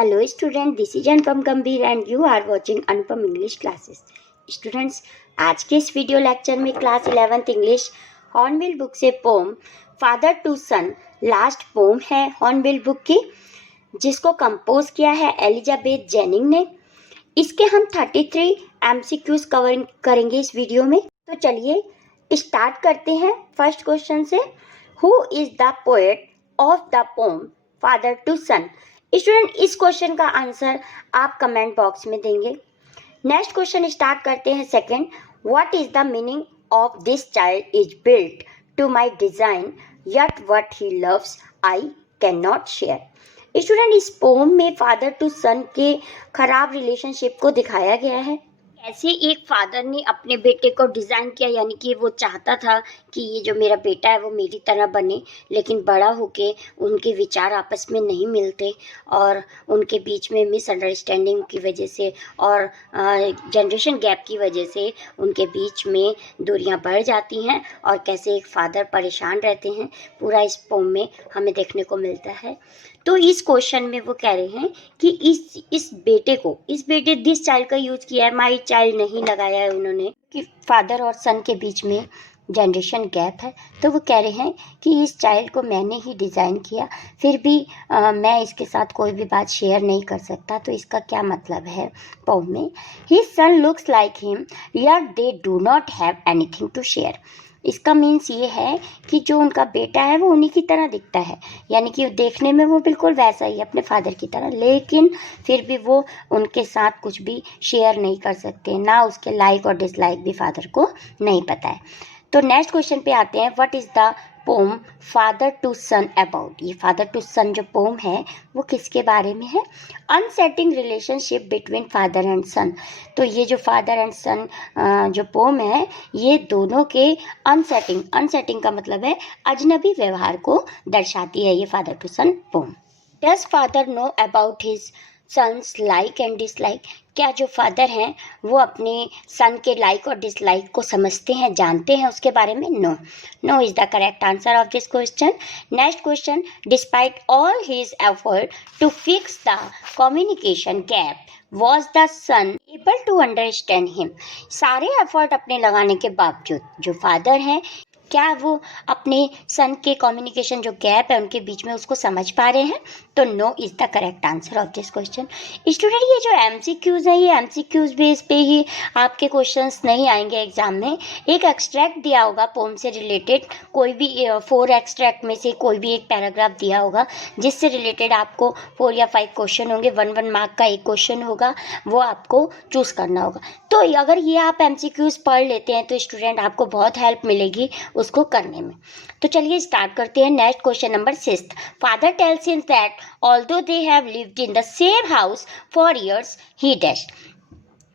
Hello student, this is Anupam Gambhir and you are watching Anupam English classes. Students, आज के इस video lecture में class 11th English Hornbill book से poem father to son last poem है Hornbill book की, जिसको compose किया है एलिजाबेथ जेनिंग ने। इसके हम 33 MCQs कवर करेंगे इस वीडियो में। तो चलिए स्टार्ट करते हैं फर्स्ट क्वेश्चन से। Who is the poet of the poem father to son? Student, इस क्वेश्चन का आंसर आप कमेंट बॉक्स में देंगे। नेक्स्ट क्वेश्चन स्टार्ट करते हैं second. What is the meaning of this child is built to my design yet what he loves I can not share. Student, इस poem में father to son के खराब relationship को दिखाया गया है। कैसे एक फादर ने अपने बेटे को डिज़ाइन किया, यानी कि वो चाहता था कि ये जो मेरा बेटा है वो मेरी तरह बने, लेकिन बड़ा होके उनके विचार आपस में नहीं मिलते और उनके बीच में मिसअंडरस्टैंडिंग की वजह से और जनरेशन गैप की वजह से उनके बीच में दूरियां बढ़ जाती हैं और कैसे एक फादर परेशान रहते हैं, पूरा इस पोम में हमें देखने को मिलता है। तो इस क्वेश्चन में वो कह रहे हैं कि इस बेटे दिस चाइल्ड का यूज किया है, माई चाइल्ड नहीं लगाया है उन्होंने, कि फादर और सन के बीच में जनरेशन गैप है। तो वो कह रहे हैं कि इस चाइल्ड को मैंने ही डिज़ाइन किया, फिर भी मैं इसके साथ कोई भी बात शेयर नहीं कर सकता। तो इसका क्या मतलब है पोम में? His son looks like him yet they do not have anything to share. इसका मीन्स ये है कि जो उनका बेटा है वो उन्हीं की तरह दिखता है, यानी कि देखने में वो बिल्कुल वैसा ही है अपने फादर की तरह, लेकिन फिर भी वो उनके साथ कुछ भी शेयर नहीं कर सकते, ना उसके लाइक और डिसलाइक भी फादर को नहीं पता है। तो नेक्स्ट क्वेश्चन पे आते हैं। What is the poem father to son about? ये फादर टू सन जो पोम है वो किसके बारे में है? Unsettling relationship between father and son. तो ये जो फादर एंड सन जो पोम है, ये दोनों के अनसेटिंग का मतलब है अजनबी व्यवहार को दर्शाती है ये father to son poem. Does father know about his son's like and dislike? क्या जो फादर हैं वो अपने सन के लाइक और डिसलाइक को समझते हैं, जानते हैं उसके बारे में? No is the correct answer of this question. Next question. Despite all his effort to fix the communication gap was the son able to understand him? सारे एफर्ट अपने लगाने के बावजूद जो फादर हैं, क्या वो अपने सन के कम्युनिकेशन जो गैप है उनके बीच में उसको समझ पा रहे हैं? तो no is the correct answer of this question. Student, ये जो MCQs है ये MCQs बेस पे ही आपके क्वेश्चंस नहीं आएंगे एग्जाम में। एक एक्सट्रैक्ट दिया होगा पोम से रिलेटेड, कोई भी 4 एक्सट्रैक्ट में से कोई भी एक पैराग्राफ दिया होगा जिससे रिलेटेड आपको 4 या 5 क्वेश्चन होंगे, 1 मार्क का एक क्वेश्चन होगा, वो आपको चूज़ करना होगा। तो अगर ये आप MCQs पढ़ लेते हैं तो स्टूडेंट आपको बहुत हेल्प मिलेगी उसको करने में। तो चलिए स्टार्ट करते हैं। Next question number 6। Father tells him that although they have lived in the same house for years he dash.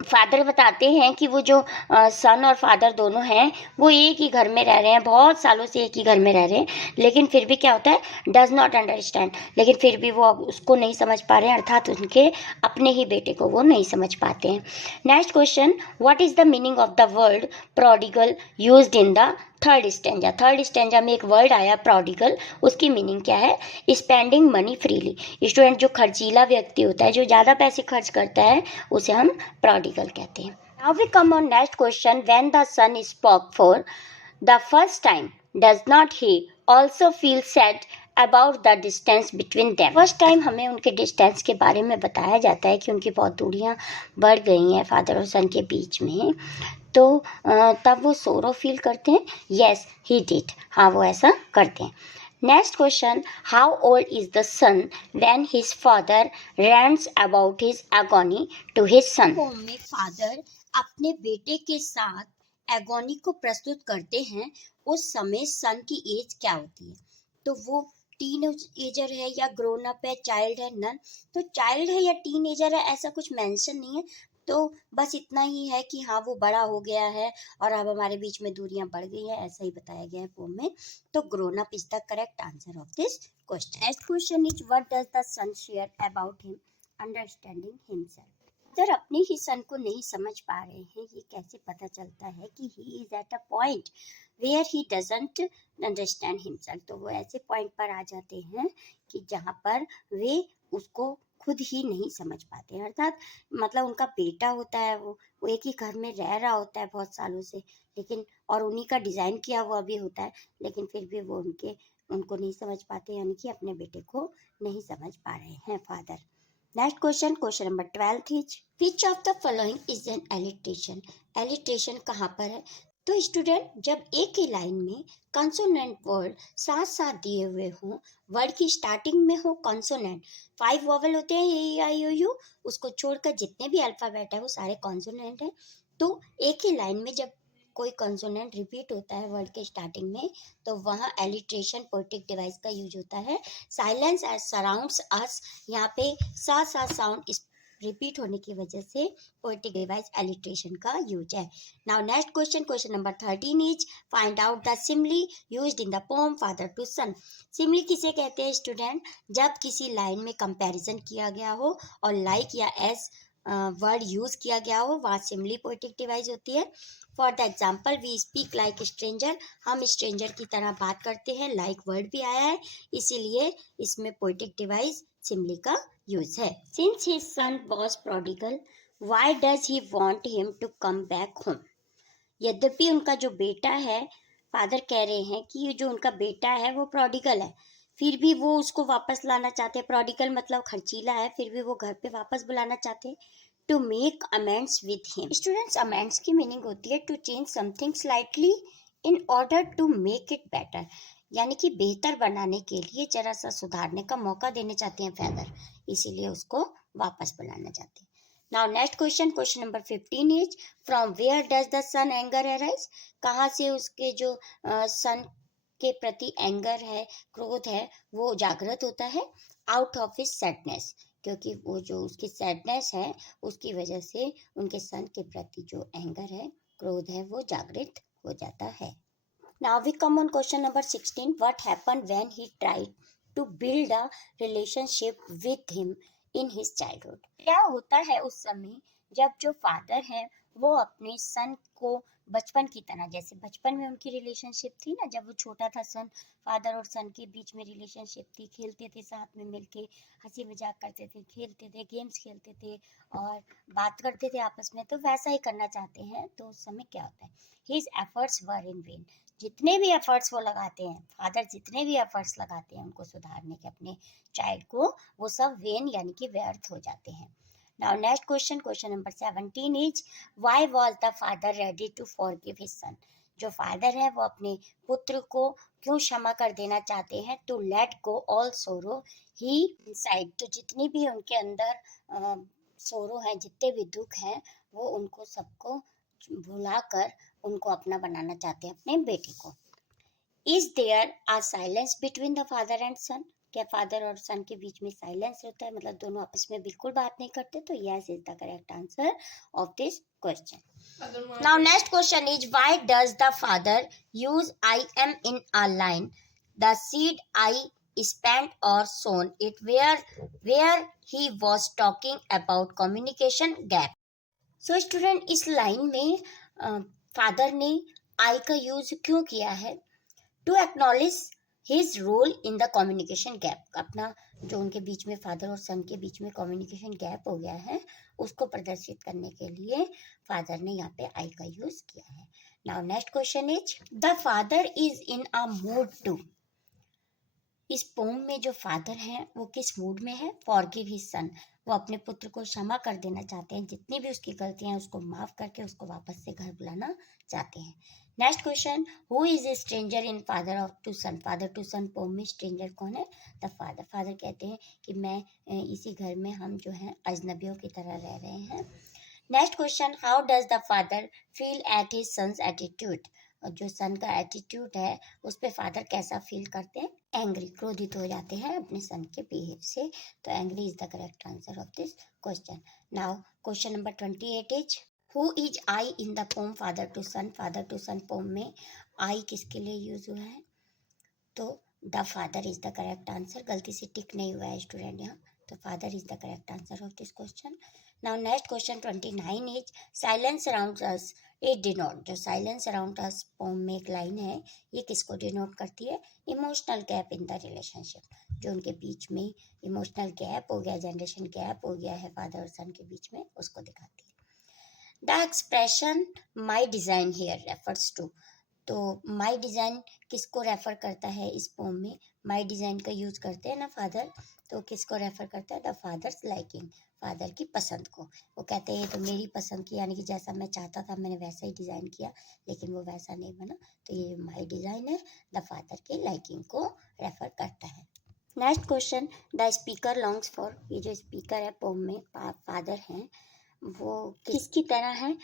Father बताते हैं कि वो जो सन और फादर दोनों हैं वो एक ही घर में रह रहे हैं, बहुत सालों से एक ही घर में रह रहे हैं, लेकिन फिर भी क्या होता है, डज नॉट अंडरस्टैंड, लेकिन फिर भी वो उसको नहीं समझ पा रहे हैं, अर्थात उनके अपने ही बेटे को वो नहीं समझ पाते हैं। Next question. What is the meaning of the word prodigal used in the third stanza? Third stanza में एक वर्ड आया प्रोडिगल, उसकी मीनिंग क्या है? Spending money freely. स्टूडेंट, जो खर्चीला व्यक्ति होता है, जो ज़्यादा पैसे खर्च करता है, उसे हम प्रोडिगल कहते हैं। Now we come on next question. When the son spoke for the first time does not he also feel sad about the distance between them? First time हमें उनके डिस्टेंस के बारे में बताया जाता है कि उनकी बहुत दूरियां बढ़ गई हैं फादर और सन के बीच में, तो तब वो सोरो फील करते हैं। येस ही डिड, हाँ वो ऐसा करते हैं। Next question. How old is the son when his father rants about his agony to his son? Poem में फादर अपने बेटे के साथ एगोनी को प्रस्तुत करते हैं, उस समय सन की एज क्या होती है? तो वो टीन एजर है या ग्रोन अप है, चाइल्ड है, नन? तो चाइल्ड है या टीन एजर है ऐसा कुछ मेंशन नहीं है, तो बस इतना ही है कि हाँ वो बड़ा हो गया है और अब हमारे बीच में दूरियां बढ़ गई है, ऐसा ही बताया गया है पोम में। तो grown up is the correct answer of this question. Next question is what does the son share about him understanding himself? अगर अपने ही सन को नहीं समझ पा रहे हैं, ये कैसे पता चलता है कि he is at a point where he doesn't understand himself? तो वो ऐसे पॉइंट पर आ जाते हैं कि जहाँ पर वे उसको खुद ही नहीं समझ पाते हैं। अर्थात मतलब उनका बेटा होता है, वो एक ही घर में रह रहा होता है बहुत सालों से, लेकिन और उन्हीं का डिज़ाइन किया हुआ भी होता है, लेकिन फिर भी वो उनको नहीं समझ पाते, यानी कि अपने बेटे को नहीं समझ पा रहे हैं father. Next question, question number 12 is which of the following is an alliteration. Alliteration कहाँ पर है? तो स्टूडेंट, जब एक ही लाइन में कंसोनेंट वर्ड साथ साथ दिए हुए हों, वर्ड की स्टार्टिंग में हो कंसोनेंट, 5 वोवेल होते हैं ए आई ओ यू, उसको छोड़कर जितने भी अल्फाबेट है वो सारे कंसोनेंट हैं। तो एक ही लाइन में जब कोई कंसोनेंट रिपीट होता है वर्ड के स्टार्टिंग में, तो वहाँ एलिट्रेशन पोएटिक डिवाइस का यूज होता है। साइलेंस एज सराउंड्स अस, यहाँ पे साथ साथ साउंड रिपीट होने की वजह से पोएटिक डिवाइस एलिट्रेशन का यूज है। Now next question, question number 13 is find out the simile used in the poem father to son. Simile किसे कहते हैं स्टूडेंट? जब किसी लाइन में कंपैरिजन किया गया हो और लाइक या एस वर्ड यूज किया गया हो, वहाँ सिमली पोएटिक डिवाइस होती है। For the example, we speak like stranger, हम स्ट्रेंजर की तरह बात करते हैं, लाइक वर्ड भी आया है, इसीलिए इसमें पोएटिक डिवाइस सिमली का यूज है। Since his son was prodigal, why does he want him to come back home. यद्यपि उनका जो बेटा है, फादर कह रहे हैं कि ये जो उनका बेटा है वो प्रोडिगल है, फिर भी वो उसको वापस लाना चाहते हैं। प्रोडिगल मतलब खर्चीला है, फिर भी वो घर पे वापस बुलाना चाहते हैं। To make amends with him. Students, amends की मीनिंग होती है to change something slightly in order to make it better, यानी कि बेहतर बनाने के लिए जरा सा सुधारने का मौका देने चाहते हैं फादर, इसीलिए उसको वापस बुलाना चाहते हैं। Now next question, question number 15 is from where does the son anger arise. कहाँ से उसके जो सन के प्रति एंगर है, क्रोध है, वो जागृत होता है? आउट ऑफ हिज सैडनेस, क्योंकि वो जो उसकी सैडनेस है उसकी वजह से उनके सन के प्रति जो एंगर है, क्रोध है, वो जागृत हो जाता है। Now we come on question number 16, what happened when he tried to build a relationship with him in his childhood. क्या होता है उस समय जब जो फादर है वो अपने सन को बचपन की तरह, जैसे बचपन में उनकी रिलेशनशिप थी ना, जब वो छोटा था सन, फादर और सन के बीच में रिलेशनशिप थी, खेलते थे साथ में मिलके, हंसी मजाक करते थे, खेलते थे, गेम्स खेलते थे और बात करते थे आपस में, तो वैसा ही करना चाहते हैं। तो उस समय क्या होता है? His efforts were in when. जितने भी एफर्ट्स वो लगाते हैं, फादर जितने भी एफर्ट्स लगाते हैं उनको सुधारने के अपने चाइल्ड को, वो सब वेन यानी कि व्यर्थ हो जाते हैं। Now next question, question number 17 is why was the father ready to forgive his son. जो फादर है वो अपने पुत्र को क्यों क्षमा कर देना चाहते हैं? टू लेट गो ऑल सोरो ही इनसाइड। तो जितनी भी उनके अंदर सोरो है, जितने भी दुख हैं, वो उनको सबको भुलाकर उनको अपना बनाना चाहते हैं, अपने बेटे को। Is there a silence between the father and son. क्या फादर और सन के बीच में साइलेंस होता है, मतलब दोनों आपस में बिल्कुल बात नहीं करते? तो yes is the correct answer of this question. Now next question is why does the father use I am in a line? The seed I spent or sown it where he was talking about communication gap. So student, इस line में father ने I का use क्यों किया है? To acknowledge his role in the communication gap. अपना जो उनके बीच में, फादर और सन के बीच में कम्युनिकेशन गैप हो गया है, उसको प्रदर्शित करने के लिए फादर ने यहाँ पे आई का यूज किया है। Now next question is the father is in a mood to. इस पोम में जो फादर हैं वो किस मूड में है? Forgive his son. वो अपने पुत्र को क्षमा कर देना चाहते हैं, जितनी भी उसकी गलतियां हैं उसको माफ करके उसको वापस से घर बुलाना चाहते हैं। Next question, who is a stranger in father of to son. Father to son poem में स्ट्रेंजर कौन है? The father. फादर कहते हैं कि मैं इसी घर में हम जो है अजनबियों की तरह रह रहे हैं। Next question, how does the father feel at his son's attitude. और जो सन का एटीट्यूड है उस पर फादर कैसा फील करते हैं? एंग्री, क्रोधित हो जाते हैं अपने सन के बिहेव से। तो angry is the correct answer of this question. Now question number 28 is who is I in the poem father to son. Father to son poem में आई किसके लिए यूज हुआ है? So the father is the correct answer. गलती से tick नहीं हुआ है स्टूडेंट यहाँ, तो father is the correct answer of this question. Now next question 29 is silence around us it denote. जो साइलेंस अराउंड अस पोम में एक लाइन है, ये किसको डिनोट करती है? Emotional gap in the relationship. जो उनके बीच में इमोशनल गैप हो गया, जनरेशन गैप हो गया है फादर और सन के बीच में, उसको दिखाती है। The expression my design here refers to, तो माई डिज़ाइन किसको रेफर करता है इस पोम में? माई डिज़ाइन का यूज़ करते हैं ना फादर, तो किसको रेफर करता है? द फादर्स लाइकिंग, फादर की पसंद को। वो कहते हैं ये तो मेरी पसंद की, यानी कि जैसा मैं चाहता था मैंने वैसा ही डिज़ाइन किया, लेकिन वो वैसा नहीं बना, तो ये माई डिज़ाइन है द फादर के लाइकिंग को रेफर करता है। Next question, the speaker longs for, ये जो स्पीकर है पोम में फादर हैं, वो किसकी तरह है?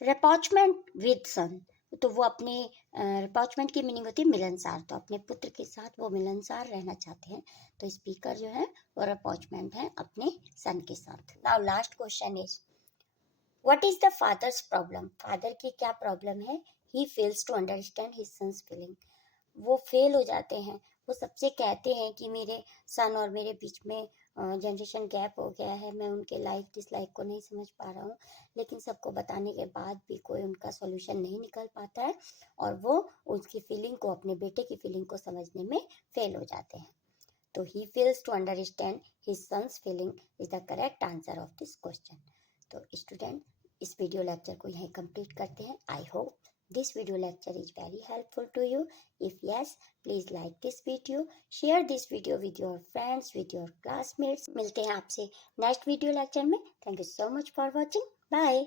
रेपॉचमेंट विद सन, तो वो अपने रेपॉचमेंट की मीनिंग होती है मिलनसार, तो अपने पुत्र के साथ वो मिलनसार रहना चाहते हैं, तो स्पीकर जो है वो रेपॉचमेंट है अपने सन के साथ। Now last question is what is the father's problem, father की क्या प्रॉब्लम है? He fails to understand his son's feeling, वो फेल हो जाते हैं, वो सबसे कहते हैं कि मेरे सन और मेरे बीच में जनरेशन गैप हो गया है, मैं उनके लाइक डिसलाइक को नहीं समझ पा रहा हूँ, लेकिन सबको बताने के बाद भी कोई उनका सॉल्यूशन नहीं निकल पाता है और वो उसकी फीलिंग को, अपने बेटे की फीलिंग को समझने में फेल हो जाते हैं। तो he fails to understand his son's feeling is the correct answer of this question. तो स्टूडेंट, इस वीडियो लेक्चर को यहीं कंप्लीट करते हैं। I hope this video lecture is very helpful to you. If yes, please like this video, share this video with your friends, with your classmates. मिलते हैं आपसे next video lecture में। Thank you so much for watching, bye.